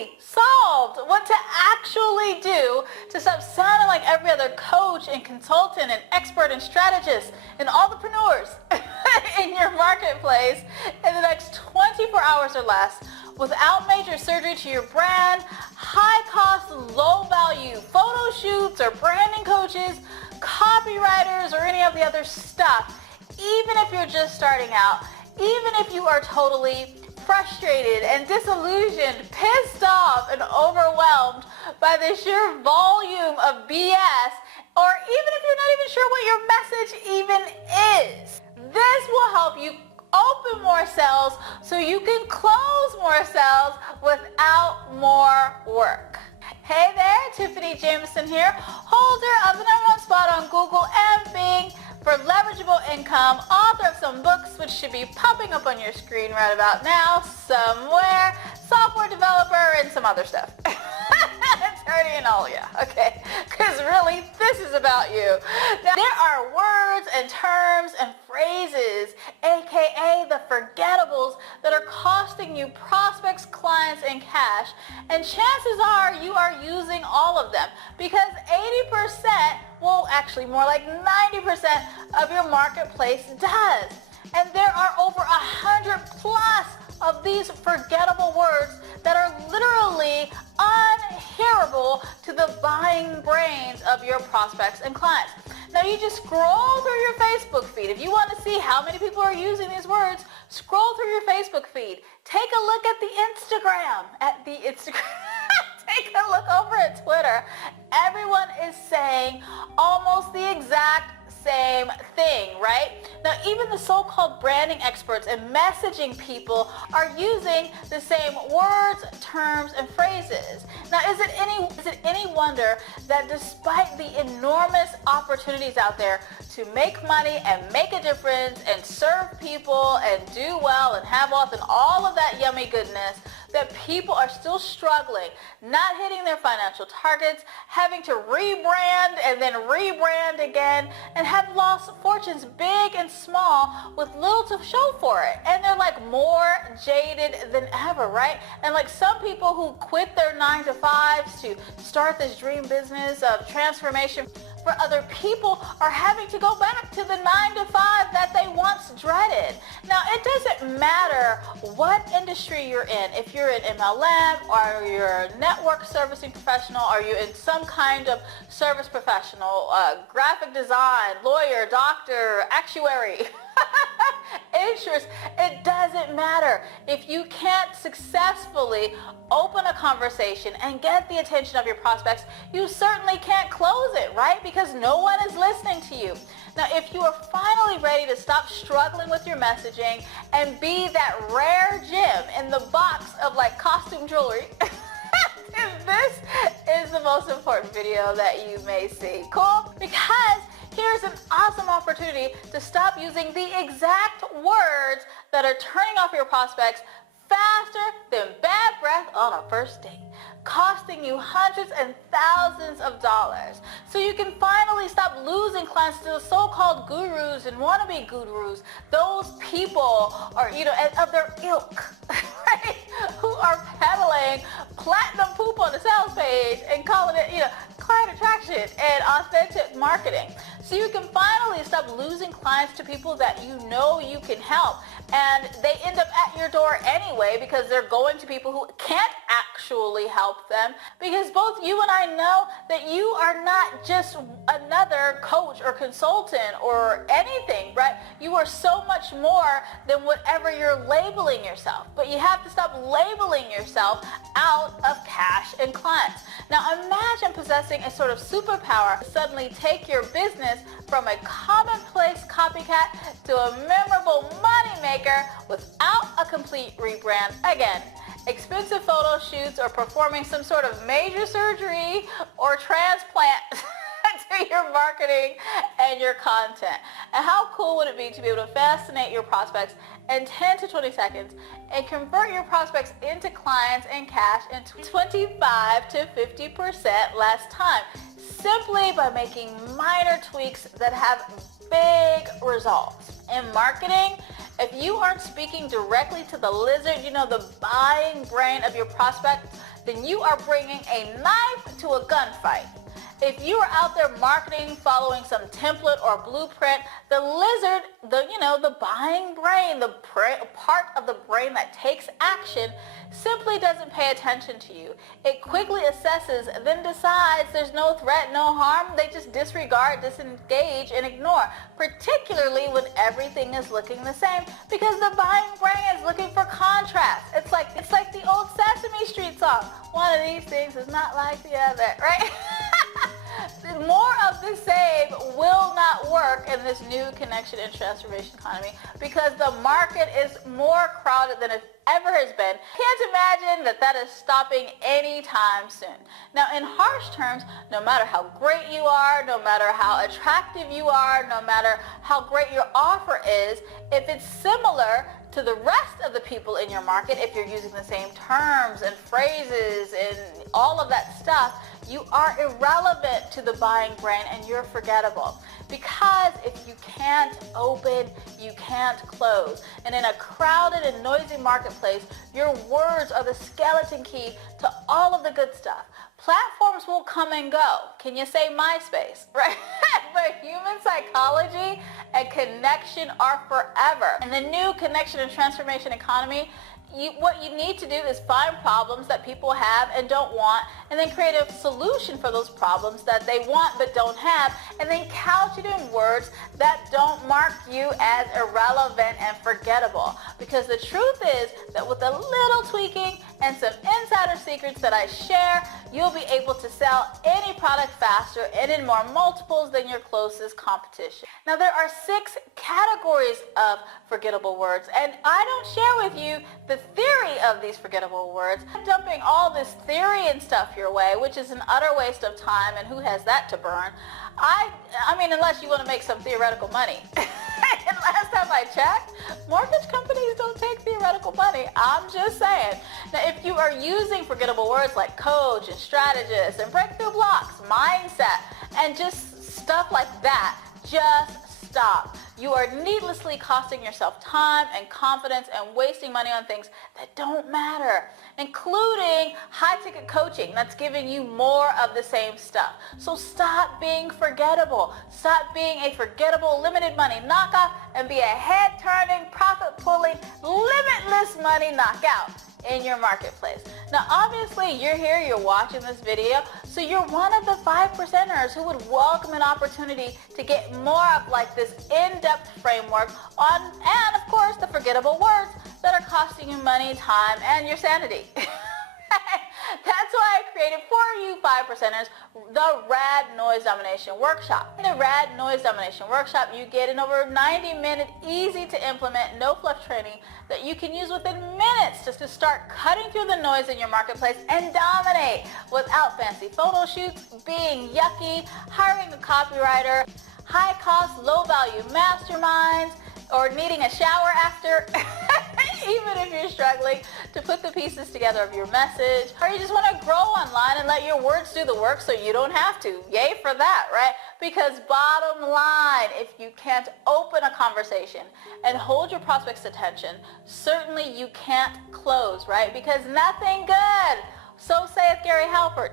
Easy, solved. What to actually do to stop sounding like every other coach and consultant and expert and strategist and entrepreneurs in your marketplace in the next 24 hours or less without major surgery to your brand, high cost, low value photo shoots or branding coaches, copywriters, or any of the other stuff. Even if you're just starting out, even if you are totally frustrated and disillusioned, pissed off and overwhelmed by the sheer volume of BS, or even if you're not even sure what your message even is, this will help you open more sales so you can close more sales without more work. Hey there, Tiphanie Jamison here, holder of the #1 spot on Google and Bing for Leverageable Income, author of some books which should be popping up on your screen right about now somewhere, software developer, and some other stuff. Attorney and all, yeah, okay, because really this is about you. Now, there are words and terms and phrases, aka the forgettables, that are costing you prospects, clients, and cash, and chances are you are using all of them because 80%, well actually more like 90% of your marketplace does. And there are over 100 plus of these forgettable words that are literally unhearable to the buying brains of your prospects and clients. Now you just scroll through your Facebook feed. If you want to see how many people are using these words, scroll through your Facebook feed. Take a look at the Instagram. Take a look over at Twitter. Everyone is saying almost the exact same thing, right? Now, even the so-called branding experts and messaging people are using the same words, terms, and phrases. Now, is it any wonder that despite the enormous opportunities out there to make money and make a difference and serve people and do well and have wealth and all of that yummy goodness, that people are still struggling, not hitting their financial targets, having to rebrand and then rebrand again, and have lost fortunes big and small with little to show for it. And they're like more jaded than ever, right? And like some people who quit their 9-to-5s to start this dream business of transformation for other people are having to go back to the 9-to-5 that they once dreaded. Now, it doesn't matter what industry you're in. If you're in MLM, or you're a network servicing professional, or you're in some kind of service professional, graphic design, lawyer, doctor, actuary, insurance, it doesn't matter. If you can't successfully open a conversation and get the attention of your prospects, you certainly can't close it, right? Because no one is listening to you. Now, if you are finally ready to stop struggling with your messaging and be that rare gem in the box of like costume jewelry, this is the most important video that you may see. Cool? Because here's an awesome opportunity to stop using the exact words that are turning off your prospects faster than bad breath on a first date, costing you hundreds and thousands of dollars. So you can finally stop losing clients to the so-called gurus and wannabe gurus, those people are, of their ilk, right? Who are peddling platinum poop on the sales page and calling it, client attraction and authentic marketing. So you can finally stop losing clients to people that you know you can help, and they end up at your door anyway because they're going to people who can't actually help them, because both you and I know that you are not just another coach or consultant or anything, right? You are so much more than whatever you're labeling yourself, but you have to stop labeling yourself out of cash and clients. Now imagine possessing a sort of superpower to suddenly take your business from a commonplace copycat to a memorable moneymaker without a complete rebrand. Again, expensive photo shoots or performing some sort of major surgery or transplant to your marketing and your content. And how cool would it be to be able to fascinate your prospects in 10 to 20 seconds and convert your prospects into clients and cash in 25 to 50% less time, simply by making minor tweaks that have big results. In marketing, If you aren't speaking directly to the lizard, the buying brain of your prospect, then you are bringing a knife to a gunfight. If you are out there marketing, following some template or blueprint, the lizard, the buying brain, the part of the brain that takes action, simply doesn't pay attention to you. It quickly assesses, then decides there's no threat, no harm. They just disregard, disengage, and ignore, particularly when everything is looking the same, because the buying brain is looking for contrast. It's like the old Sesame Street song. One of these things is not like the other, right? More of the same will not work in this new connection and transformation economy, because the market is more crowded than it ever has been. Can't imagine that is stopping anytime soon. Now, in harsh terms, no matter how great you are, no matter how attractive you are, no matter how great your offer is, if it's similar to the rest of the people in your market, if you're using the same terms and phrases and all of that stuff, you are irrelevant to the buying brain and you're forgettable. Because if you can't open, you can't close. And in a crowded and noisy marketplace, your words are the skeleton key to all of the good stuff. Platforms will come and go. Can you say MySpace, right? But human psychology and connection are forever. In the new connection and transformation economy, what you need to do is find problems that people have and don't want, and then create a solution for those problems that they want but don't have, and then couch it in words that don't mark you as irrelevant and forgettable. Because the truth is that with a little tweaking and some insider secrets that I share, you'll be able to sell any product faster and in more multiples than your closest competition. Now, there are 6 categories of forgettable words, and I don't share with you the theory of these forgettable words. I'm dumping all this theory and stuff your way, which is an utter waste of time, and who has that to burn? I mean, unless you want to make some theoretical money. And last time I checked, mortgage companies don't take theoretical money. I'm just saying. Now, if you are using forgettable words like coach and strategist and breakthrough blocks, mindset, and just stuff like that, just stop. You are needlessly costing yourself time and confidence and wasting money on things that don't matter, including high-ticket coaching that's giving you more of the same stuff. So stop being forgettable. Stop being a forgettable, limited money knockoff and be a head-turning, profit-pulling, limitless money knockout in your marketplace. Now, obviously, you're here, you're watching this video, so you're one of the 5%ers who would welcome an opportunity to get more of like this in-depth framework on, and of course, the forgettable words that are costing you money, time, and your sanity. That's why I created for you 5%ers the Rad Noise Domination Workshop. In the Rad Noise Domination Workshop, you get an over 90-minute, easy to implement, no fluff training that you can use within minutes just to start cutting through the noise in your marketplace and dominate without fancy photo shoots, being yucky, hiring a copywriter, high cost, low value masterminds, or needing a shower after. Even if you're struggling to put the pieces together of your message, or you just want to grow online and let your words do the work so you don't have to. Yay for that, right? Because bottom line, if you can't open a conversation and hold your prospect's attention, certainly you can't close, right? Because nothing good, so saith Gary Halpert,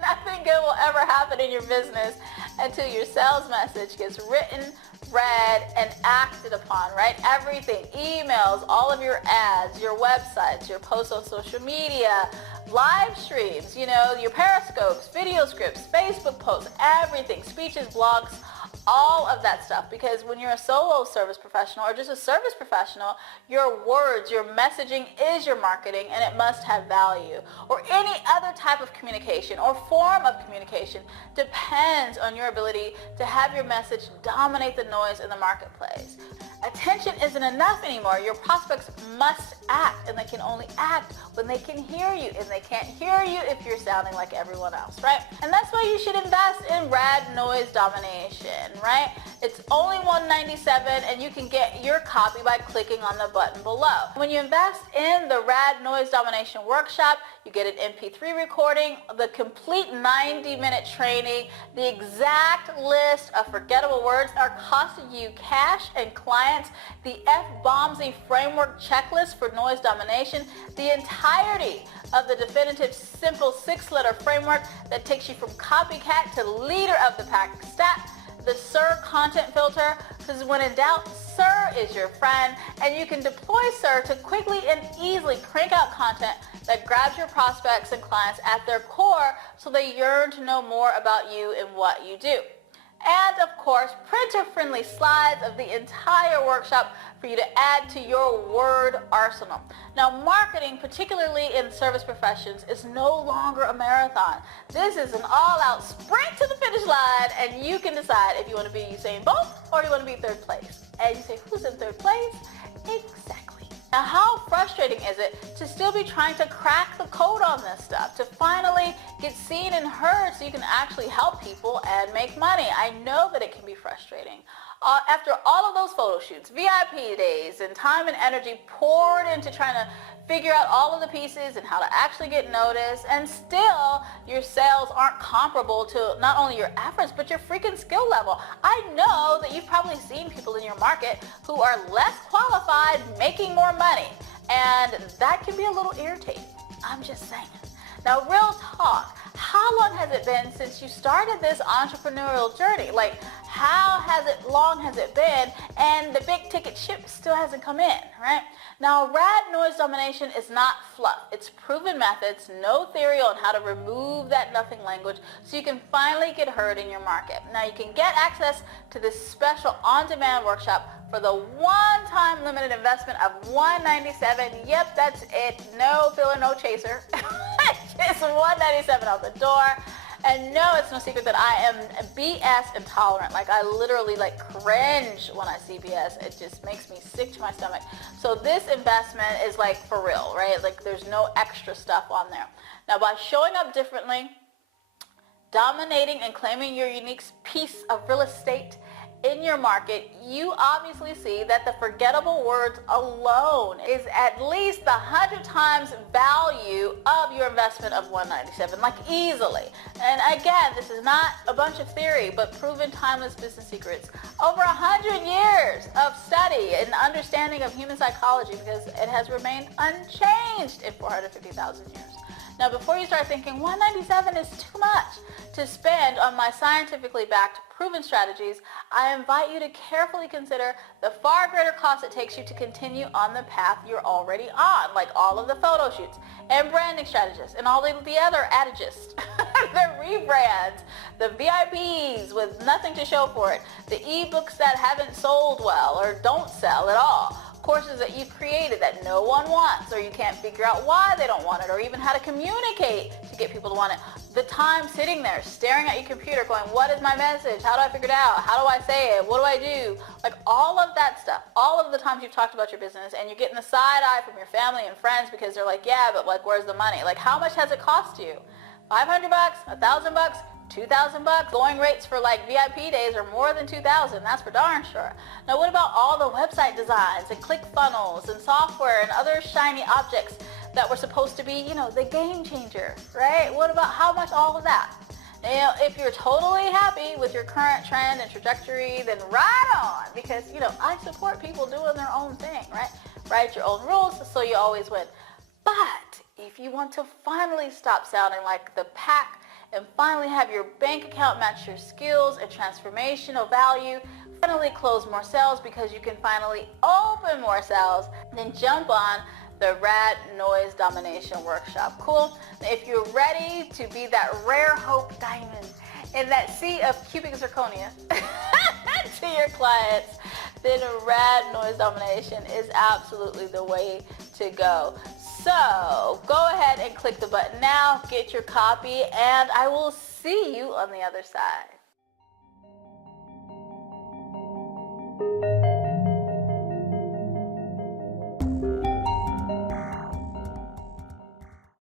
nothing good will ever happen in your business until your sales message gets written, read, and acted upon, right? Everything, emails, all of your ads, your websites, your posts on social media, live streams, your periscopes, video scripts, Facebook posts, everything, speeches, blogs, all of that stuff. Because when you're a solo service professional or just a service professional, your words, your messaging is your marketing, and it must have value. Or any other type of communication or form of communication depends on your ability to have your message dominate the noise in the marketplace. Attention isn't enough anymore. Your prospects must act, and they can only act when they can hear you, and they can't hear you if you're sounding like everyone else, right? And that's why you should invest in Rad Noise Domination. in, right? It's only $197 and you can get your copy by clicking on the button below. When you invest in the Rad Noise Domination Workshop, you get an MP3 recording, the complete 90-minute training, the exact list of forgettable words that are costing you cash and clients, the F-Bombsy framework checklist for noise domination, the entirety of the definitive simple 6-letter framework that takes you from copycat to leader of the pack stat, the SIR content filter, because when in doubt, SIR is your friend, and you can deploy SIR to quickly and easily crank out content that grabs your prospects and clients at their core so they yearn to know more about you and what you do. And of course, printer-friendly slides of the entire workshop for you to add to your word arsenal. Now, marketing, particularly in service professions, is no longer a marathon. This is an all-out sprint to the finish line, and you can decide if you want to be Usain Bolt or you want to be third place. And you say, who's in third place? Exactly. Now, how frustrating is it to still be trying to crack the code on this stuff, to finally get seen and heard so you can actually help people and make money? I know that it can be frustrating. After all of those photo shoots, VIP days, and time and energy poured into trying to figure out all of the pieces and how to actually get noticed, and still your sales aren't comparable to not only your efforts but your freaking skill level. I know that you've probably seen people in your market who are less qualified making more money, and that can be a little irritating. I'm just saying. Now, real talk, how long has it been since you started this entrepreneurial journey? Like, how long has it been, and the big ticket ship still hasn't come in, right? Now, Rad Noise Domination is not fluff. It's proven methods, no theory on how to remove that nothing language so you can finally get heard in your market. Now, you can get access to this special on-demand workshop for the one-time limited investment of $197. Yep, that's it. No filler, no chaser. It's $197 out the door. And no, it's no secret that I am BS intolerant. Like, I literally cringe when I see BS. It just makes me sick to my stomach. So this investment is for real, right? There's no extra stuff on there. Now, by showing up differently, dominating and claiming your unique piece of real estate in your market, you obviously see that the forgettable words alone is at least the 100 times value of your investment of $197, easily. And again, this is not a bunch of theory, but proven timeless business secrets. Over 100 years of study and understanding of human psychology, because it has remained unchanged in 450,000 years. Now, before you start thinking $197 is too much to spend on my scientifically backed proven strategies, I invite you to carefully consider the far greater cost it takes you to continue on the path you're already on, like all of the photo shoots and branding strategists and all of the other adagists, the rebrands, the VIPs with nothing to show for it, the ebooks that haven't sold well or don't sell at all, courses that you've created that no one wants, or you can't figure out why they don't want it, or even how to communicate to get people to want it. The time sitting there staring at your computer going, what is my message? How do I figure it out? How do I say it? What do I do? All of that stuff, all of the times you've talked about your business and you're getting the side eye from your family and friends because they're like, yeah, but where's the money? How much has it cost you? $500, $1,000, $2,000. Going rates for VIP days are more than $2,000. That's for darn sure. Now, what about all the website designs and click funnels and software and other shiny objects that were supposed to be, the game changer, right? What about how much all of that? Now, if you're totally happy with your current trend and trajectory, then right on, because, I support people doing their own thing, right? Write your own rules so you always win. But if you want to finally stop sounding like the pack and finally have your bank account match your skills and transformational value, finally close more sales because you can finally open more sales, then jump on the Rad Noise Domination Workshop. Cool? Now, if you're ready to be that rare hope diamond in that sea of cubic zirconia to your clients, then Rad Noise Domination is absolutely the way to go. So go ahead and click the button now, get your copy, and I will see you on the other side.